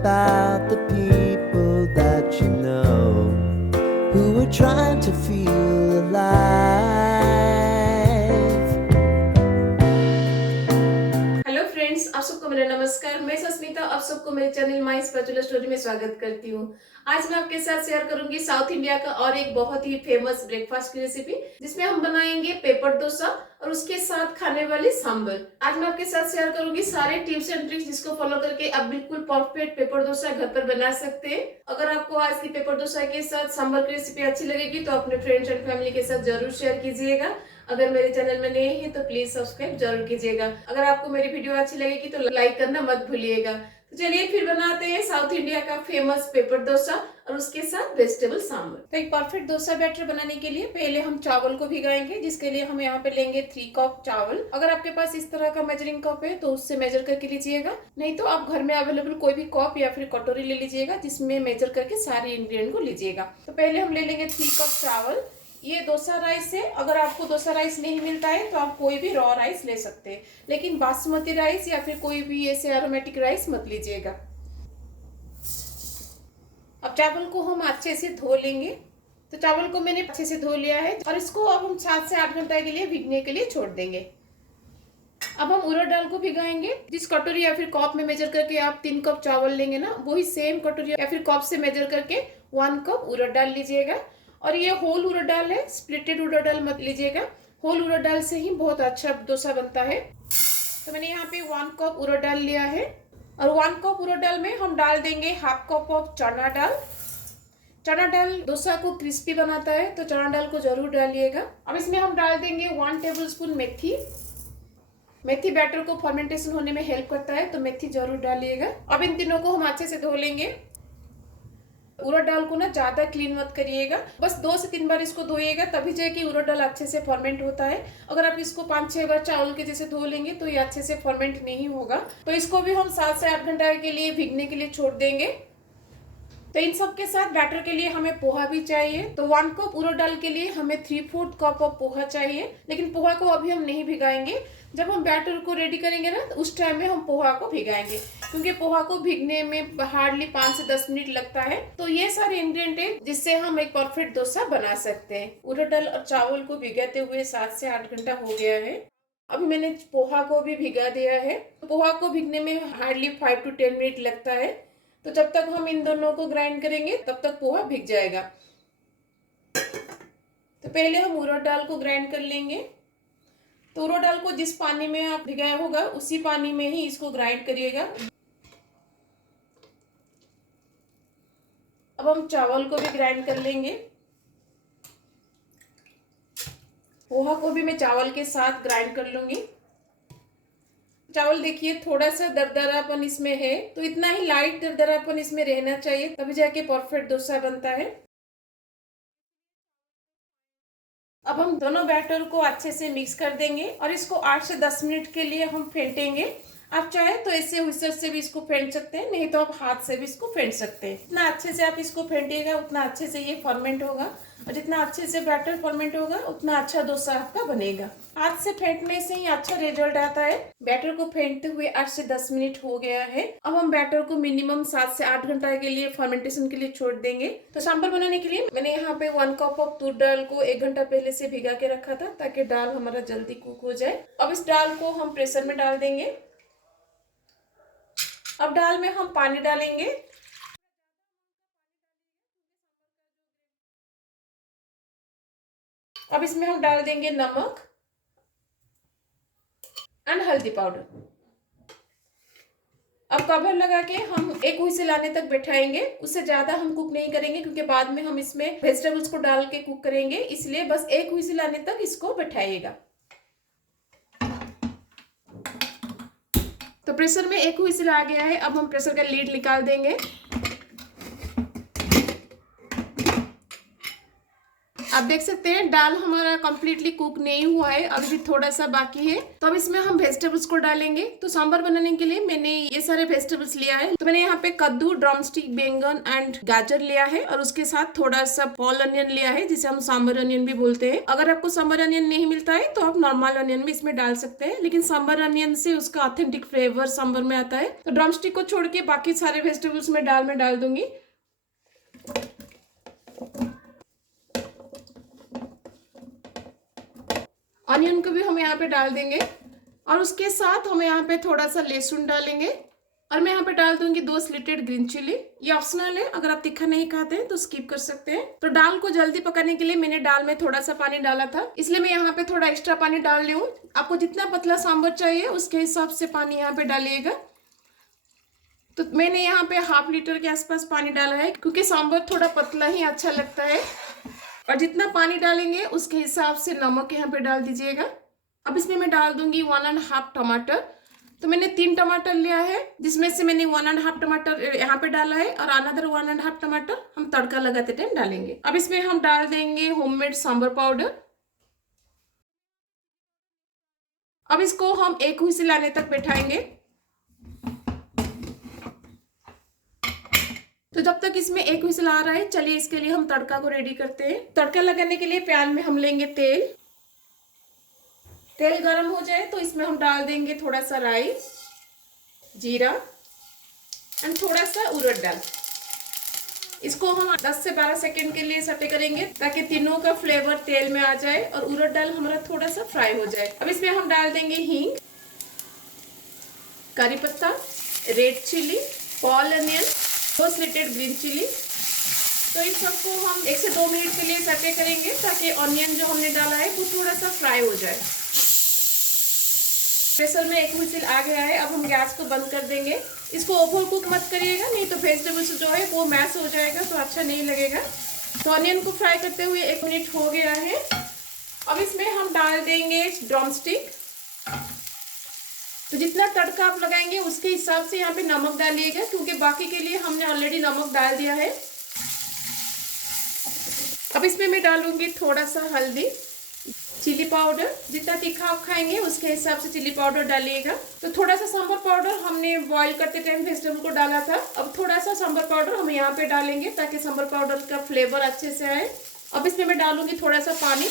about the people that you know who are trying to feel alive. Hello friends, आप सबको मेरा नमस्कार। मैं सस्मिता आप सबको मेरे चैनल माई स्पेचुलर स्टोरी में स्वागत करती हूँ। आज मैं आपके साथ शेयर करूंगी साउथ इंडिया का और एक बहुत ही फेमस ब्रेकफास्ट की रेसिपी, जिसमें हम बनाएंगे पेपर डोसा और उसके साथ खाने वाली सांबर। आज मैं आपके साथ शेयर करूंगी सारे टिप्स एंड ट्रिक्स, जिसको फॉलो करके आप बिल्कुल परफेक्ट पेपर डोसा घर पर बना सकते हैं। अगर आपको आज की पेपर डोसा के साथ सांबर की रेसिपी अच्छी लगेगी तो अपने फ्रेंड्स एंड फैमिली के साथ जरूर शेयर कीजिएगा। अगर मेरे चैनल में नए हैं तो प्लीज सब्सक्राइब जरूर कीजिएगा। अगर आपको मेरी वीडियो अच्छी लगेगी तो लाइक करना मत भूलिएगा। तो चलिए फिर बनाते हैं साउथ इंडिया का फेमस पेपर डोसा और उसके साथ वेजिटेबल सांभर। तो एक परफेक्ट डोसा बैटर बनाने के लिए पहले हम चावल को भिगाएंगे, जिसके लिए हम यहाँ पे लेंगे 3 कप चावल। अगर आपके पास इस तरह का मेजरिंग कप है तो उससे मेजर करके लीजिएगा, नहीं तो आप घर में अवेलेबल कोई भी कप या फिर कटोरी ले लीजिएगा, जिसमें मेजर करके सारे इंग्रेडिएंट को लीजिएगा। तो पहले हम ले लेंगे 3 कप चावल। ये डोसा राइस है। अगर आपको डोसा राइस नहीं मिलता है तो आप कोई भी रॉ राइस ले सकते हैं, लेकिन बासमती राइस या फिर कोई भी ऐसे एरोमेटिक राइस मत लीजिएगा। अब चावल को हम अच्छे से धो लेंगे। तो चावल को मैंने अच्छे से धो लिया है और इसको अब हम 7 से 8 घंटे के लिए भीगने के लिए छोड़ देंगे। अब हम उड़द दाल को भिगाएंगे। जिस कटोरी या फिर कप में मेजर करके आप 3 कप चावल लेंगे ना, वही सेम कटोरी या फिर कप से मेजर करके 1 कप उड़द दाल लीजिएगा। और ये होल उड़द दाल है, स्प्लिटेड उड़द दाल मत लीजिएगा। होल उड़द दाल से ही बहुत अच्छा डोसा बनता है। तो मैंने यहाँ पे 1 कप उड़द दाल लिया है और 1 कप उड़द दाल में हम डाल देंगे हाफ कप ऑफ चना दाल। चना दाल डोसा को क्रिस्पी बनाता है, तो चना दाल को जरूर डालिएगा। अब इसमें हम डाल देंगे 1 टेबलस्पून मेथी। मेथी बैटर को फर्मेंटेशन होने में हेल्प करता है, तो मेथी जरूर डालिएगा। अब इन तीनों को हम अच्छे से धो लेंगे। उड़द दाल को ना ज्यादा क्लीन मत करिएगा, बस 2 से 3 बार इसको धोइएगा, तभी जाके उड़द दाल अच्छे से फर्मेंट होता है। अगर आप इसको 5-6 बार चावल के जैसे धो लेंगे तो ये अच्छे से फर्मेंट नहीं होगा। तो इसको भी हम 7 से 8 घंटे के लिए भीगने के लिए छोड़ देंगे। तो इन सब के साथ बैटर के लिए हमें पोहा भी चाहिए। तो 1 कप उड़द दाल के लिए हमें 3/4 कप ऑफ पोहा चाहिए, लेकिन पोहा को अभी हम नहीं भिगाएंगे। जब हम बैटर को रेडी करेंगे ना, तो उस टाइम में हम पोहा को भिगाएंगे, क्योंकि पोहा को भिगने में हार्डली 5 से 10 मिनट लगता है। तो ये सारे इंग्रेडिएंट है जिससे हम एक परफेक्ट डोसा बना सकते हैं। उड़द दाल और चावल को भिगाते हुए 7 से 8 घंटा हो गया है। अभी मैंने पोहा को भी भिगा दिया है। पोहा को भिगने में हार्डली 5 to 10 मिनट लगता है। तो जब तक हम इन दोनों को ग्राइंड करेंगे तब तक पोहा भिग जाएगा। तो पहले हम उड़द दाल को ग्राइंड कर लेंगे। तो उड़द दाल को जिस पानी में आप भिगाया होगा उसी पानी में ही इसको ग्राइंड करिएगा। अब हम चावल को भी ग्राइंड कर लेंगे। पोहा को भी मैं चावल के साथ ग्राइंड कर लूंगी। चावल देखिए थोड़ा सा दरदरापन इसमें है, तो इतना ही लाइट दरदरापन इसमें रहना चाहिए, तभी जाके परफेक्ट डोसा बनता है। अब हम दोनों बैटर को अच्छे से मिक्स कर देंगे और इसको 8 से 10 मिनट के लिए हम फेंटेंगे। आप चाहे तो ऐसे हुइसर से भी इसको फेंट सकते हैं, नहीं तो आप हाथ से भी इसको फेंट सकते हैं। जितना अच्छे से आप इसको फेंटिएगा उतना अच्छे से ये फर्मेंट होगा, और जितना अच्छे से बैटर फर्मेंट होगा उतना अच्छा डोसा आपका बनेगा। हाथ से फेंटने से ही अच्छा रिजल्ट आता है। बैटर को फेंटते हुए 8 से 10 मिनट हो गया है। अब हम बैटर को मिनिमम 7 से 8 घंटा के लिए फर्मेंटेशन के लिए छोड़ देंगे। तो सांभर बनाने के लिए मैंने यहाँ पे 1 कप ऑफ तुर दाल को 1 घंटा पहले से भिगा के रखा था, ताकि दाल हमारा जल्दी कुक हो जाए। अब इस दाल को हम प्रेशर में डाल देंगे। अब दाल में हम पानी डालेंगे। अब इसमें हम डाल देंगे नमक एंड हल्दी पाउडर। अब कवर लगा के हम 1 व्हिसल आने तक बैठाएंगे। उससे ज्यादा हम कुक नहीं करेंगे, क्योंकि बाद में हम इसमें वेजिटेबल्स को डाल के कुक करेंगे, इसलिए बस 1 व्हिसल आने तक इसको बैठाइएगा। तो प्रेशर में 1 व्हिसल आ गया है। अब हम प्रेशर का लीड निकाल देंगे। आप देख सकते हैं दाल हमारा कंप्लीटली कुक नहीं हुआ है, अभी भी थोड़ा सा बाकी है। तो अब इसमें हम वेजिटेबल्स को डालेंगे। तो सांभर बनाने के लिए मैंने ये सारे वेजिटेबल्स लिया है। तो मैंने यहाँ पे कद्दू, ड्रमस्टिक, बैंगन एंड गाजर लिया है और उसके साथ थोड़ा सा पॉल अनियन लिया है, जिसे हम सांभर अनियन भी बोलते हैं। अगर आपको सांभर अनियन नहीं मिलता है तो आप नॉर्मल अनियन भी इसमें डाल सकते हैं, लेकिन सांभर अनियन से उसका ऑथेंटिक फ्लेवर सांभर में आता है। तो ड्रमस्टिक को छोड़ के बाकी सारे वेजिटेबल्स में दाल में डाल दूंगी। ऑनियन को भी हम यहाँ पे डाल देंगे और उसके साथ हम यहाँ पे थोड़ा सा लहसुन डालेंगे और मैं यहाँ पे डाल दूंगी 2 स्लिटेड ग्रीन चिली। ये ऑप्शनल है, अगर आप तीखा नहीं खाते हैं तो स्किप कर सकते हैं। तो दाल को जल्दी पकाने के लिए मैंने दाल में थोड़ा सा पानी डाला था, इसलिए मैं यहाँ पे थोड़ा एक्स्ट्रा पानी डाल रही हूँ। आपको जितना पतला सांभर चाहिए उसके हिसाब से पानी यहाँ पे डालिएगा। तो मैंने यहाँ पे ½ लीटर के आसपास पानी डाला है, क्योंकि सांभर थोड़ा पतला ही अच्छा लगता है। और जितना पानी डालेंगे उसके हिसाब से नमक यहाँ पे डाल दीजिएगा। अब इसमें मैं डाल दूंगी 1½ टमाटर। तो मैंने 3 टमाटर लिया है, जिसमें से मैंने 1½ टमाटर यहाँ पे डाला है और अनदर 1½ टमाटर हम तड़का लगाते टाइम डालेंगे। अब इसमें हम डाल देंगे होममेड सांभर पाउडर। अब इसको हम 1 व्हिसिल आने तक बैठाएंगे। तो जब तक इसमें 1 व्हिसिल आ रहा है, चलिए इसके लिए हम तड़का को रेडी करते हैं। तड़का लगाने के लिए पैन में हम लेंगे तेल। तेल गरम हो जाए तो इसमें हम डाल देंगे थोड़ा सा राई, जीरा एंड थोड़ा सा उड़द दाल। इसको हम 10 से 12 सेकेंड के लिए सटे करेंगे, ताकि तीनों का फ्लेवर तेल में आ जाए और उड़द दाल हमारा थोड़ा सा फ्राई हो जाए। अब इसमें हम डाल देंगे हींग, करी पत्ता, रेड चिली, पॉल अनियन, 2 स्लिटेड ग्रीन चिली। तो इन सबको हम 1 से 2 मिनट के लिए सटे करेंगे, ताकि ऑनियन जो हमने डाला है वो थोड़ा सा फ्राई हो जाए। प्रेशर में 1 व्हिसिल आ गया है। अब हम गैस को बंद कर देंगे। इसको ओवर कुक मत करिएगा, नहीं तो वेजिटेबल्स जो है वो मैश हो जाएगा, तो अच्छा नहीं लगेगा। तो ऑनियन को फ्राई करते हुए 1 मिनट हो गया है। अब इसमें हम डाल देंगे ड्रमस्टिक। तो जितना तड़का आप लगाएंगे उसके हिसाब से यहाँ पे नमक डालिएगा, क्योंकि बाकी के लिए हमने ऑलरेडी नमक डाल दिया है। अब इसमें मैं डालूंगी थोड़ा सा हल्दी, चिली पाउडर। जितना तीखा आप खाएंगे उसके हिसाब से चिली पाउडर डालिएगा। तो थोड़ा सा सांभर पाउडर हमने बॉईल करते टाइम वेजिटेबल को डाला था, अब थोड़ा सा सांभर पाउडर हम यहाँ पे डालेंगे, ताकि सांभर पाउडर का फ्लेवर अच्छे से आए। अब इसमें मैं डालूंगी थोड़ा सा पानी।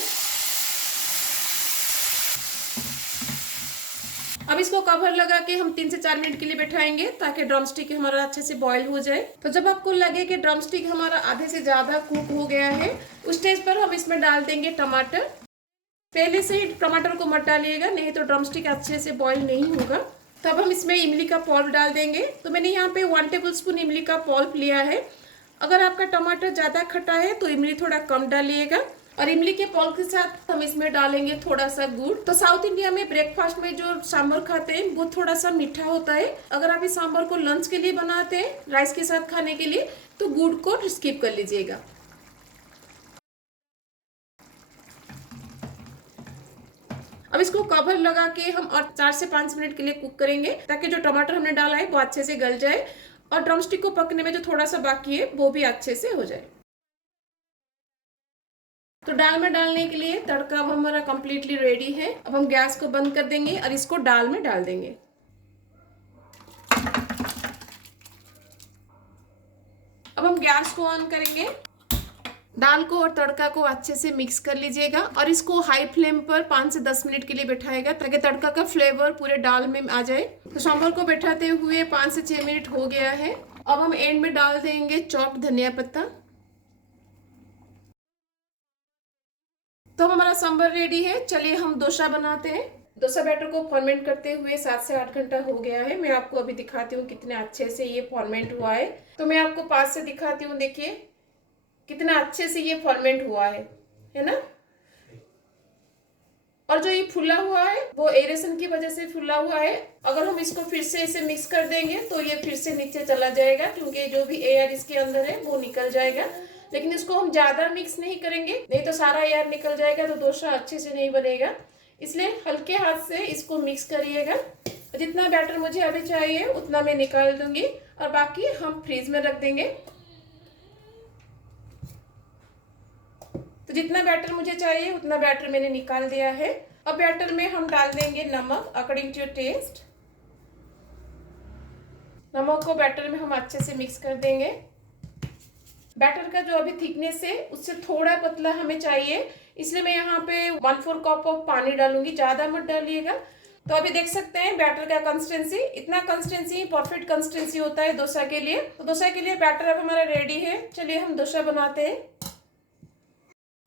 अब इसको कवर लगा के हम 3 से 4 मिनट के लिए बैठाएंगे, ताकि ड्रमस्टिक हमारा अच्छे से बॉईल हो जाए। तो जब आपको लगे कि ड्रमस्टिक हमारा आधे से ज्यादा कुक हो गया है, उस स्टेज पर हम इसमें डाल देंगे टमाटर। पहले से ही टमाटर को मत डालिएगा, नहीं तो ड्रमस्टिक अच्छे से बॉईल नहीं होगा। तब हम इसमें इमली का पल्प डाल देंगे। तो मैंने यहाँ पे 1 टेबलस्पून इमली का पल्प लिया है। अगर आपका टमाटर ज्यादा खट्टा है तो इमली थोड़ा कम डालिएगा। और इमली के पल्प के साथ हम इसमें डालेंगे थोड़ा सा गुड़। तो साउथ इंडिया में ब्रेकफास्ट में जो सांभर खाते हैं वो थोड़ा सा मीठा होता है। अगर आप इस सांभर को लंच के लिए बनाते हैं, राइस के साथ खाने के लिए, तो गुड़ को स्किप कर लीजिएगा। अब इसको कवर लगा के हम और 4 से 5 मिनट के लिए कुक करेंगे, ताकि जो टमाटर हमने डाला है वो अच्छे से गल जाए और ड्रमस्टिक को पकने में जो थोड़ा सा बाकी है वो भी अच्छे से हो जाए। तो दाल में डालने के लिए तड़का अब हमारा कंप्लीटली रेडी है। अब हम गैस को बंद कर देंगे और इसको दाल में डाल देंगे। अब हम गैस को ऑन करेंगे। दाल को और तड़का को अच्छे से मिक्स कर लीजिएगा और इसको हाई फ्लेम पर 5 से 10 मिनट के लिए बैठाएगा, ताकि तड़का का फ्लेवर पूरे दाल में आ जाए। तो सांभर को बैठाते हुए 5 से 6 मिनट हो गया है। अब हम एंड में डाल देंगे चॉप्ड धनिया पत्ता। तो हमारा सांभर रेडी है। चलिए हम डोसा बनाते हैं। डोसा बैटर को फॉर्मेट करते हुए 7 से 8 घंटा हो गया है। मैं आपको अभी दिखाती हूँ कितने अच्छे से ये फॉर्मेट हुआ है। तो मैं आपको पास से दिखाती हूँ, देखिए कितना अच्छे से ये फॉर्मेट हुआ है ना। और जो ये फूला हुआ है वो एरेशन की वजह से फूला हुआ है। अगर हम इसको फिर से इसे मिक्स कर देंगे तो ये फिर से नीचे चला जाएगा, क्योंकि जो भी एयर इसके अंदर है वो निकल जाएगा। लेकिन इसको हम ज्यादा मिक्स नहीं करेंगे, नहीं तो सारा एयर निकल जाएगा तो डोसा अच्छे से नहीं बनेगा। इसलिए हल्के हाथ से इसको मिक्स करिएगा। जितना बैटर मुझे अभी चाहिए उतना मैं निकाल दूंगी और बाकी हम फ्रीज में रख देंगे। तो जितना बैटर मुझे चाहिए उतना बैटर मैंने निकाल दिया है। अब बैटर में हम डाल देंगे नमक अकॉर्डिंग टू योर टेस्ट। नमक को बैटर में हम अच्छे से मिक्स कर देंगे। बैटर का जो अभी थिकनेस है उससे थोड़ा पतला हमें चाहिए, इसलिए मैं यहाँ पे 1/4 कप ऑफ पानी डालूंगी, ज्यादा मत डालिएगा। तो अभी देख सकते हैं बैटर का कंसिस्टेंसी, इतना कंसिस्टेंसी परफेक्ट कंसिस्टेंसी होता है डोसा के लिए। तो डोसा के लिए बैटर अब हमारा रेडी है। चलिए हम डोसा बनाते हैं।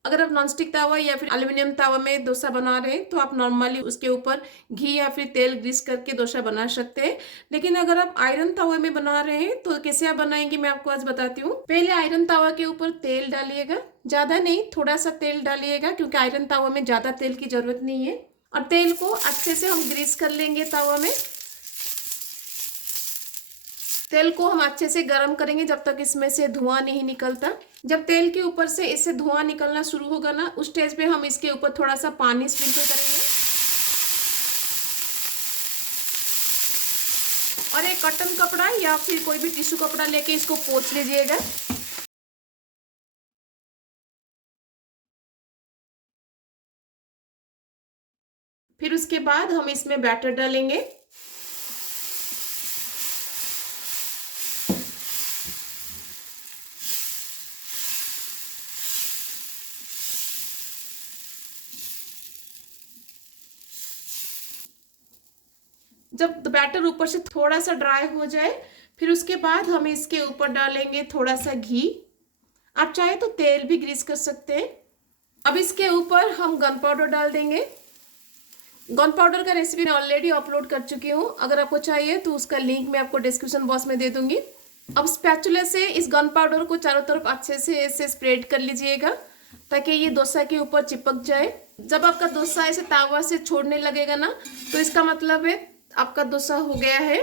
अगर आप नॉनस्टिक तावा या फिर एल्युमिनियम तावा में डोसा बना रहे हैं तो आप नॉर्मली उसके ऊपर घी या फिर तेल ग्रीस करके डोसा बना सकते हैं। लेकिन अगर आप आयरन तावा में बना रहे हैं तो कैसे आप बनाएंगे मैं आपको आज बताती हूँ। पहले आयरन तावा के ऊपर तेल डालिएगा, ज्यादा नहीं थोड़ा सा तेल डालिएगा, क्योंकि आयरन तावा में ज्यादा तेल की जरूरत नहीं है। और तेल को अच्छे से हम ग्रीस कर लेंगे तावा में। तेल को हम अच्छे से गर्म करेंगे जब तक इसमें से धुआं नहीं निकलता। जब तेल के ऊपर से इससे धुआं निकलना शुरू होगा ना, उस स्टेज पे हम इसके ऊपर थोड़ा सा पानी स्प्रिंकल करेंगे और एक कॉटन कपड़ा या फिर कोई भी टिश्यू कपड़ा लेके इसको पोंछ लीजिएगा। फिर उसके बाद हम इसमें बैटर डालेंगे। जब बैटर ऊपर से थोड़ा सा ड्राई हो जाए फिर उसके बाद हम इसके ऊपर डालेंगे थोड़ा सा घी। आप चाहे तो तेल भी ग्रीस कर सकते हैं। अब इसके ऊपर हम गन पाउडर डाल देंगे। गन पाउडर का रेसिपी मैं ऑलरेडी अपलोड कर चुकी हूँ, अगर आपको चाहिए तो उसका लिंक मैं आपको डिस्क्रिप्शन बॉक्स में दे दूंगी। अब स्पैचुला से इस गन पाउडर को चारों तरफ अच्छे से ऐसे स्प्रेड कर लीजिएगा ताकि ये डोसा के ऊपर चिपक जाए। जब आपका डोसा ऐसे तावा से छोड़ने लगेगा ना, तो इसका मतलब है आपका डोसा हो गया है।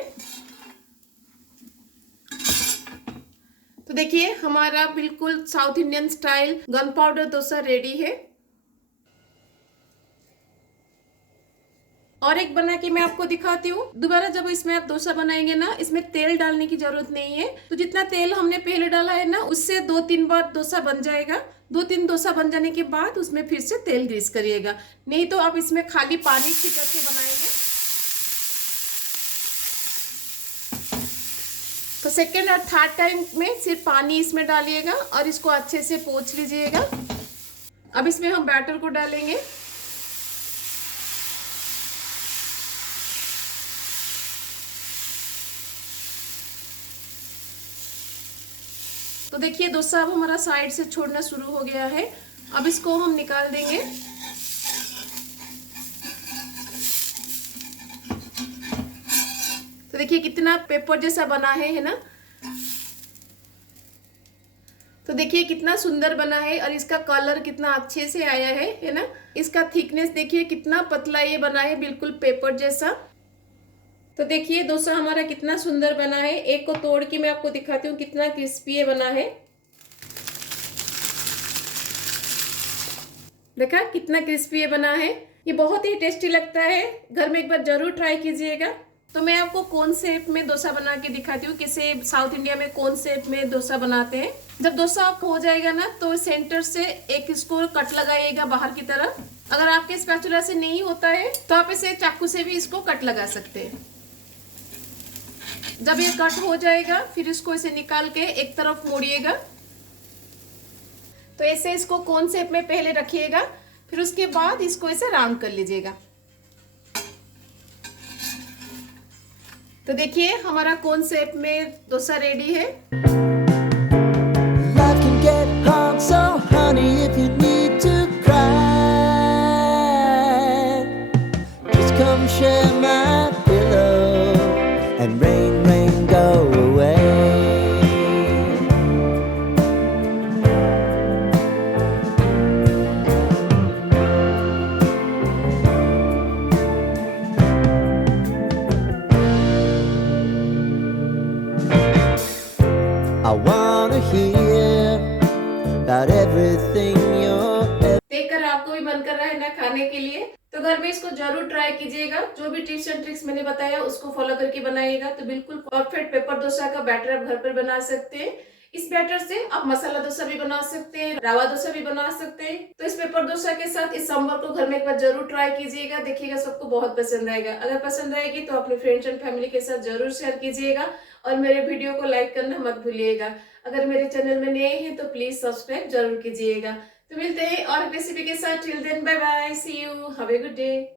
तो देखिए हमारा बिल्कुल south Indian style gun powder dosa ready है। और एक बना के मैं आपको दिखाती हूँ। दोबारा जब इसमें आप डोसा बनाएंगे ना, इसमें तेल डालने की जरूरत नहीं है। तो जितना तेल हमने पहले डाला है ना, उससे 2-3 बार डोसा बन जाएगा। 2-3 डोसा बन जाने के बाद उसमें फिर से तेल ग्रीस करिएगा, नहीं तो आप इसमें खाली पानी छिड़क के बनाएंगे। तो सेकेंड और थर्ड टाइम में सिर्फ पानी इसमें डालिएगा और इसको अच्छे से पोंछ लीजिएगा। अब इसमें हम बैटर को डालेंगे। तो देखिए डोसा अब हमारा साइड से छोड़ना शुरू हो गया है। अब इसको हम निकाल देंगे। तो देखिए कितना पेपर जैसा बना है ना। तो देखिए कितना सुंदर बना है और इसका कलर कितना अच्छे से आया है ना। इसका थिकनेस देखिए कितना पतला ये बना है, बिल्कुल पेपर जैसा। तो देखिए डोसा हमारा कितना सुंदर बना है। एक को तोड़ के मैं आपको दिखाती हूँ कितना क्रिस्पी ये बना है। देखा कितना क्रिस्पी ये बना है। ये बहुत ही टेस्टी लगता है, घर में एक बार जरूर ट्राई कीजिएगा। तो मैं आपको कौन शेप में डोसा बना के दिखाती हूँ, कैसे साउथ इंडिया में कौन शेप में डोसा बनाते हैं। जब डोसा आप हो जाएगा ना, तो सेंटर से एक इसको कट लगाइएगा बाहर की तरफ। अगर आपके स्पैचुला से नहीं होता है तो आप इसे चाकू से भी इसको कट लगा सकते हैं। जब ये कट हो जाएगा फिर इसको इसे निकाल के एक तरफ मोड़िएगा। तो ऐसे इसको कोन शेप में पहले रखिएगा, फिर उसके बाद इसको ऐसे राउंड कर लीजिएगा। तो देखिए हमारा कोन शेप में डोसा रेडी है। Life can get hard, so honey, if you need to cry, just come share my pillow and rain, rain, go away. I wanna hear about everything you're देखकर आपको भी मन कर रहा है ना खाने के लिए, तो घर में इसको जरूर ट्राई कीजिएगा। जो भी टिप्स एंड ट्रिक्स मैंने बताया उसको फॉलो करके बनाइएगा, तो बिल्कुल परफेक्ट पेपर डोसा का बैटर आप घर पर बना सकते हैं। इस बैटर से आप मसाला डोसा भी बना सकते हैं, रवा डोसा भी बना सकते हैं। तो इस पेपर डोसा के साथ इस सांभर को घर में एक बार जरूर ट्राई कीजिएगा, देखिएगा सबको बहुत पसंद आएगा। अगर पसंद आएगी तो अपने फ्रेंड्स एंड फैमिली के साथ जरूर शेयर कीजिएगा और मेरे वीडियो को लाइक करना मत भूलिएगा। अगर मेरे चैनल में नए हैं तो प्लीज सब्सक्राइब जरूर कीजिएगा। तो मिलते हैं और रेसिपी के साथ। Till then bye bye, see you, have a good day.